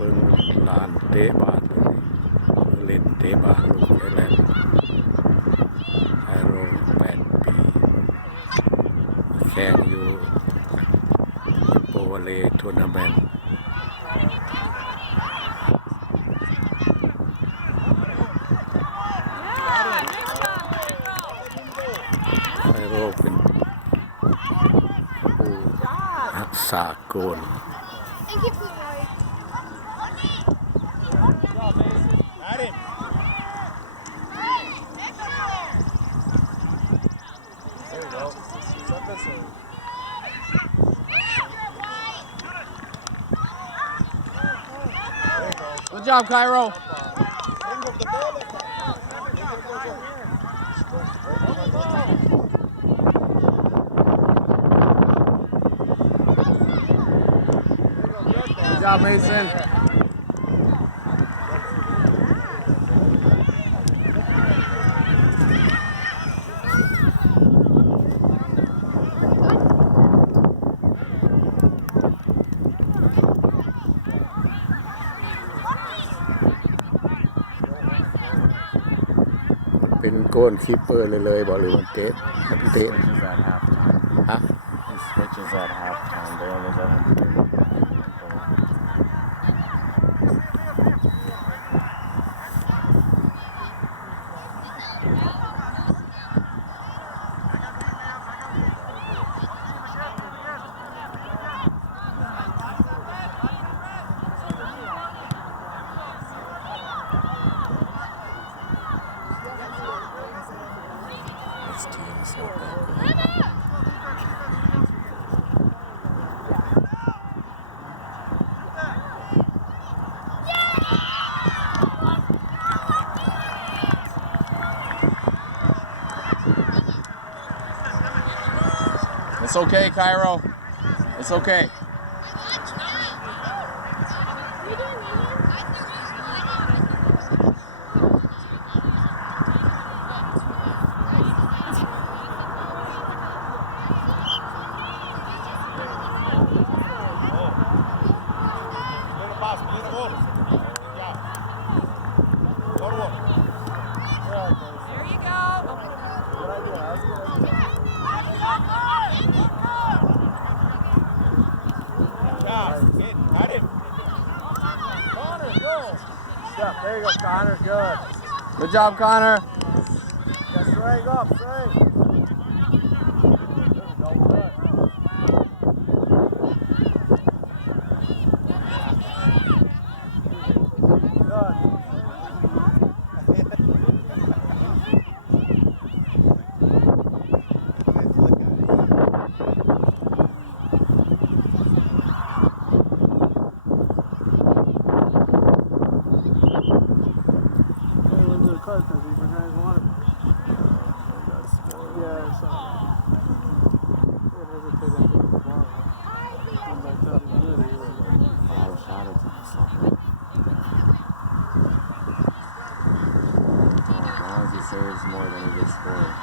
เบิ่งหลานเตะบาสเลยเล่นเตะบาสลูกไอ้แหลมไฮโร่8 ปีแข่งอยู่โปรวอลเลย์ทัวร์นาเมนต์ไฮโร่เป็นผู้รักษาโกลGood job, Cairo. Good job, Mason.เป็นโกลคีปเปอร์เลยบอกเลยมันเตะเตะ He switches at halftime. They only let him play. This team is not that good. It's okay, Cairo. It's okay. There you go. Got him. Connor, go. Yeah, there you go, Connor. Good. Good job, Connor. Yeah, straight up, straight. Go good. Good. Because he forgot his water. Yeah, so it hesitated to take the ball. And by the time he did, he was like, I shot it to something. As long as he saves more than he gets scored.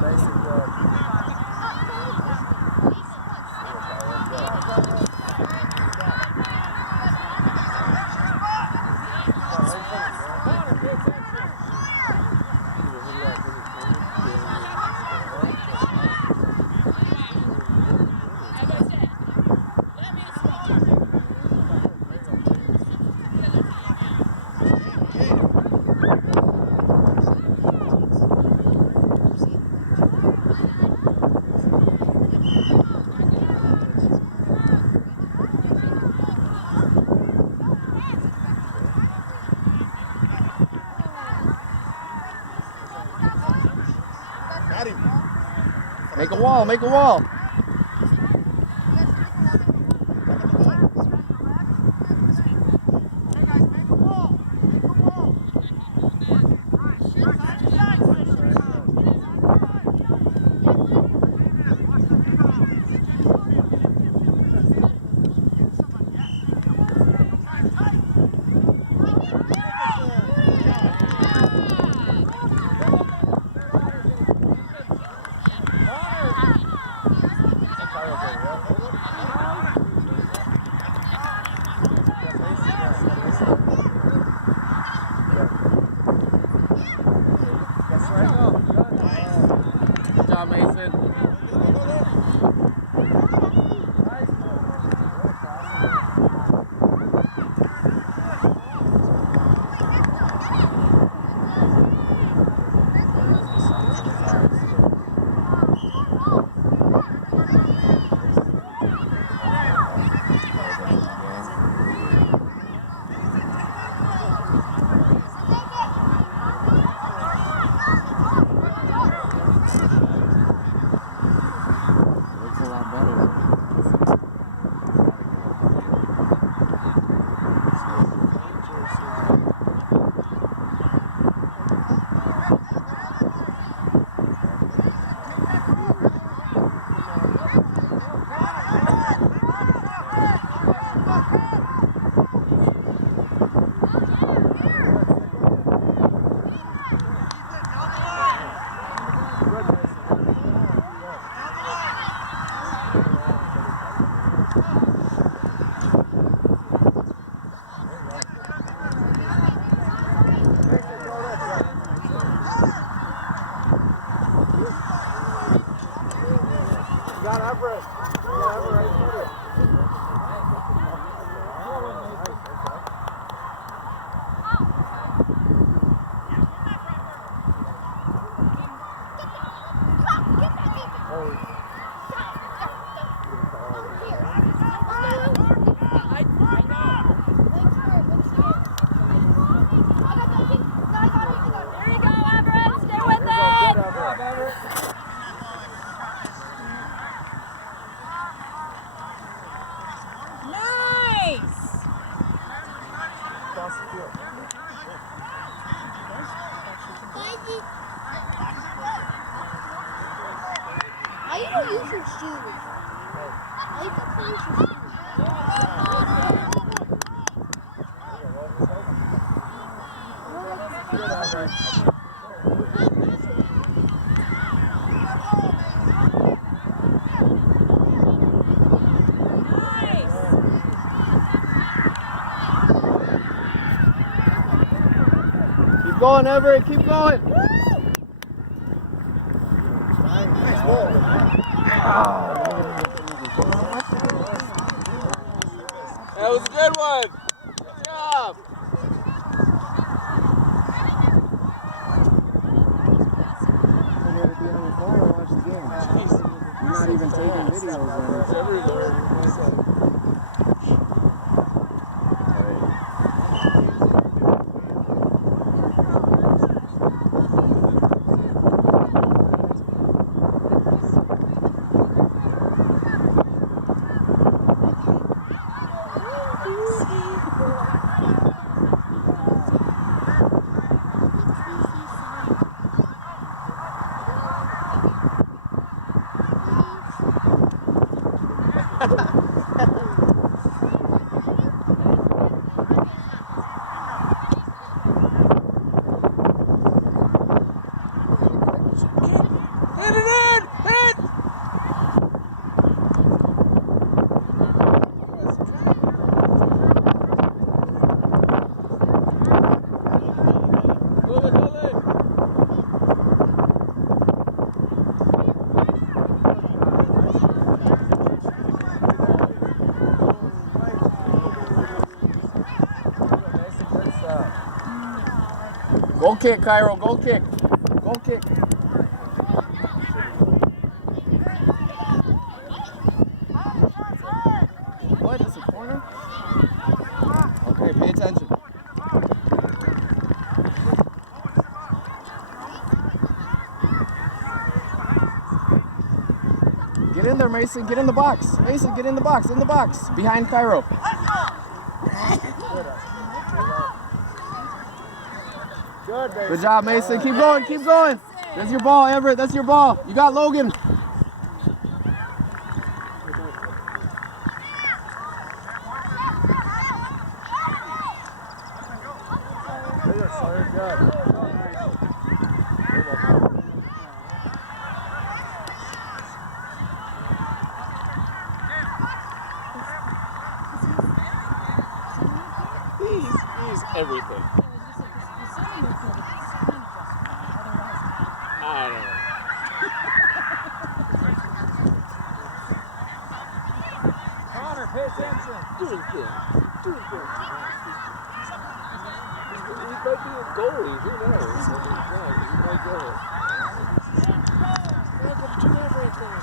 basic Make a wall, make a wall. Good job, Mason. Looks a lot better. Got Everett. There you go, Everett. Stay with it. Nice. Why you don't use your shoes? Why you don't use your shoes? Keep going, Everett. Keep going. That was a good one. Good job. You're gonna be on your phone or watch the game. You're not even taking videos. It's everywhere. Goal kick, Cairo. Goal kick. Goal kick. What? It's a corner? Okay, pay attention. Get in there, Mason. Get in the box. Mason, get in the box. In the box. Behind Cairo. Good job, Mason. Keep going. Keep going. That's your ball, Everett. That's your ball. You got Logan. He's everything. I don't know. Connor, pay attention. Doing good. Doing good. He might be a goalie. Who knows? I mean, yeah, he might go. Look at two over right there.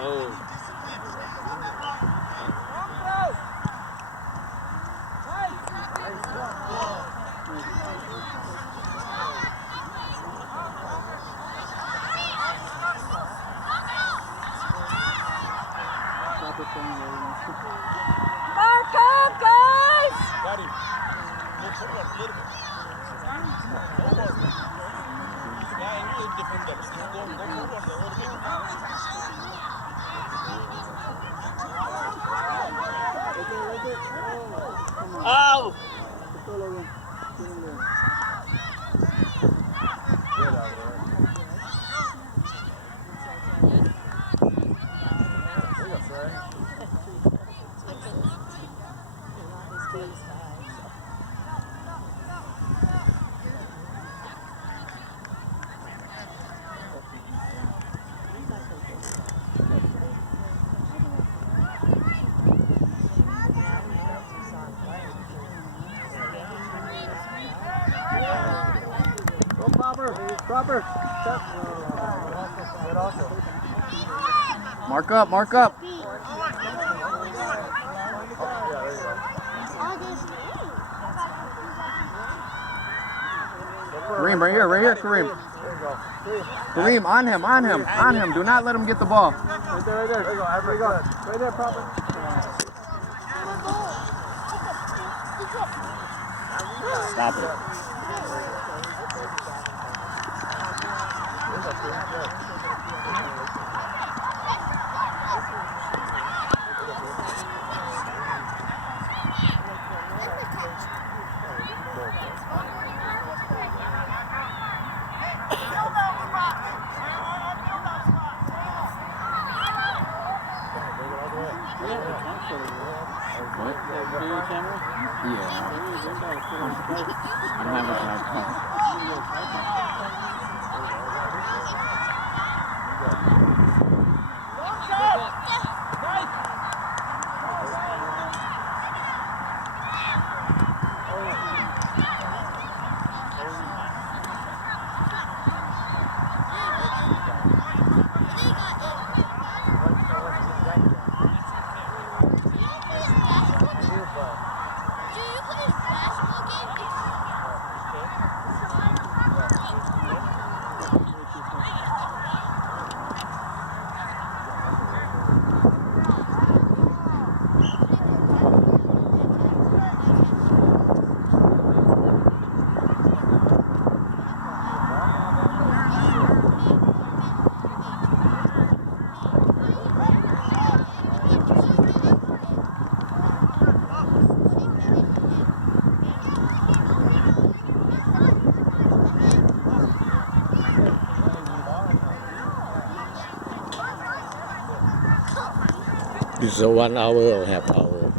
Oh. Mark up, guys! Got him. Go forward a little bit. Go forward. Yeah, and you defend them. Go forward a little bit. Ow! Proper. Mark up. Mark up. Kareem, right here. Right here, Kareem. Kareem, on him. On him. On him. Do not let him get the ball. Right there, right there. There you go. Right there, proper. Stop it. What? Yeah. I'm having a hard time. It's a 1 hour or half hour.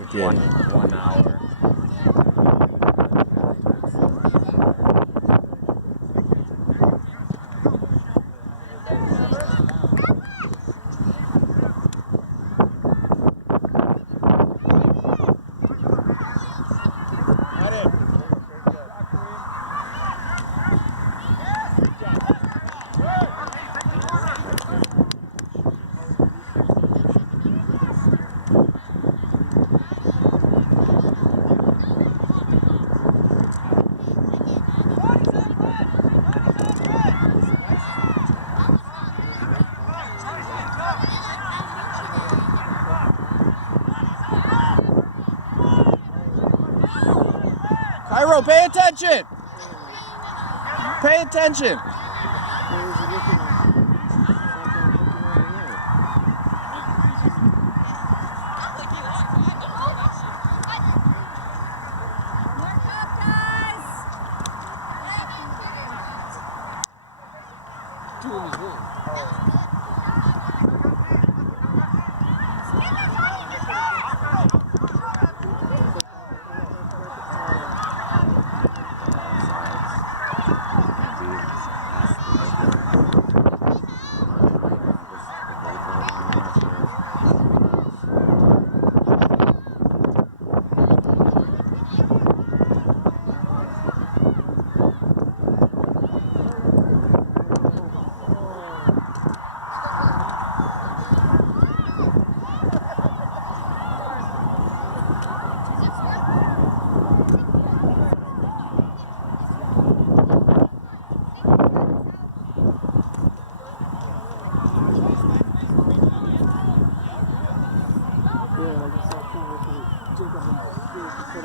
Again. 1 hour. Cairo, pay attention! Pay attention! What was he looking at? Two in his room.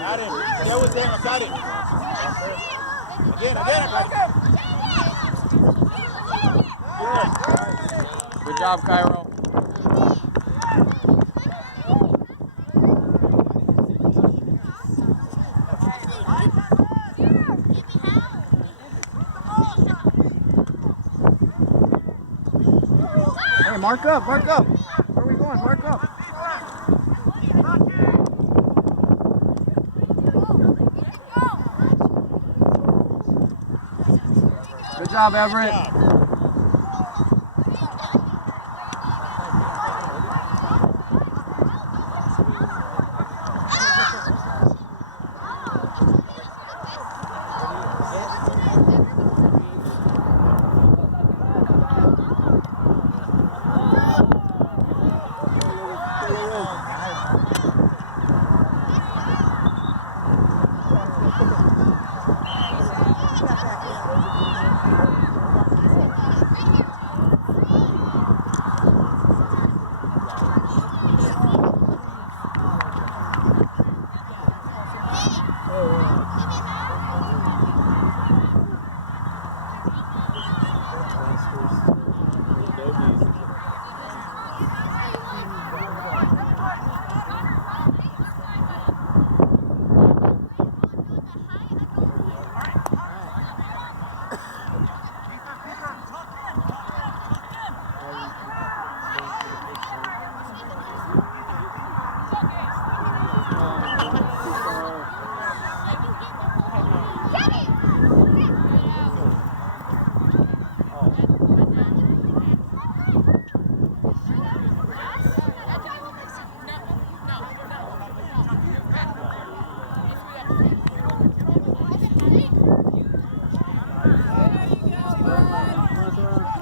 Got him. Stay with them. I got him. Again, I got him. Good job, Cairo. Hey, mark up, mark up. Where are we going? Mark up. Good job, Everett.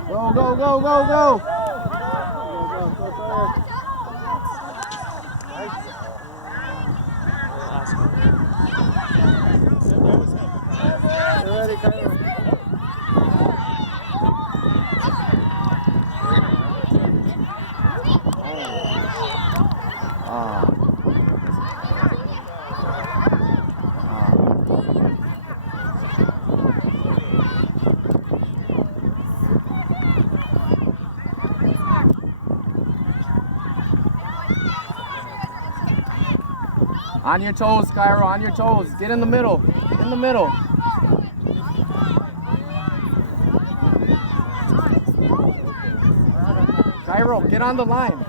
Go, go, go, go, go. You're ready, Cairo. On your toes, Cairo, on your toes. Get in the middle. In the middle. Cairo, get on the line.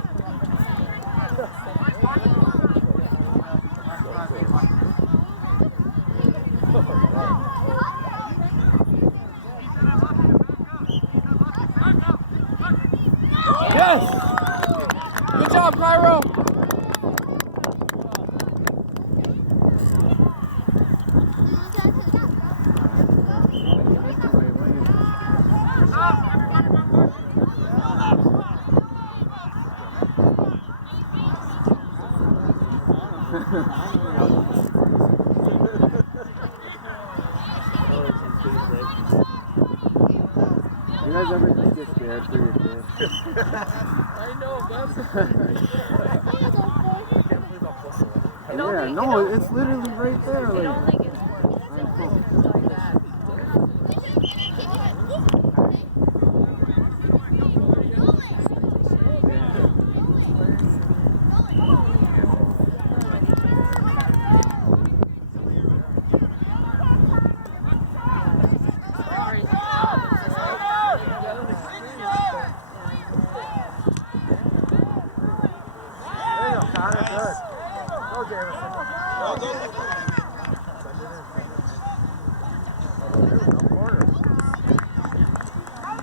Yes! Good job, Cairo. You guys ever just get scared for your kid? I know, that's Yeah, no, it's literally right there. It Like, only gets worse. I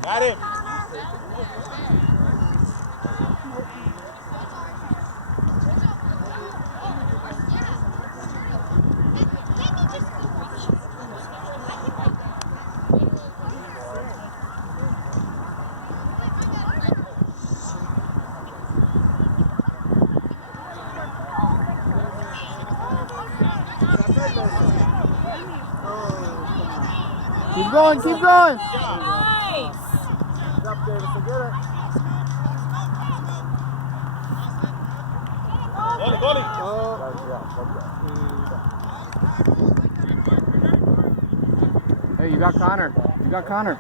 Got him. Keep going, keep going. Nice. Goalie. Hey, you got Connor. You got Connor.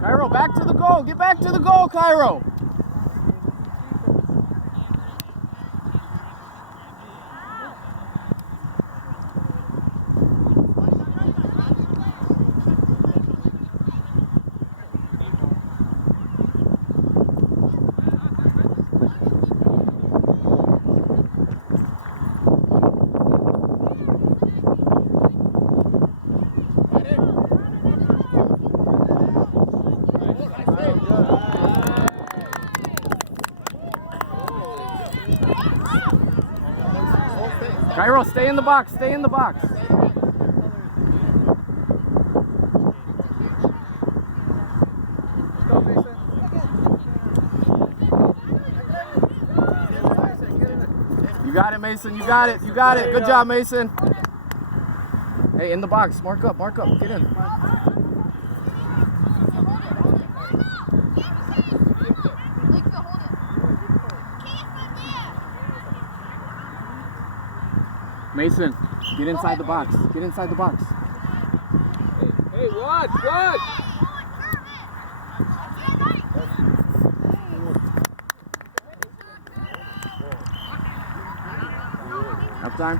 Cairo, back to the goal. Get back to the goal, Cairo. Cairo, stay in the box. Stay in the box. You got it, Mason. You got it. You got it. Good job, Mason. Hey, in the box. Mark up. Mark up. Get in. Mason, get inside the box. Get inside the box. Hey, watch, watch. Half time.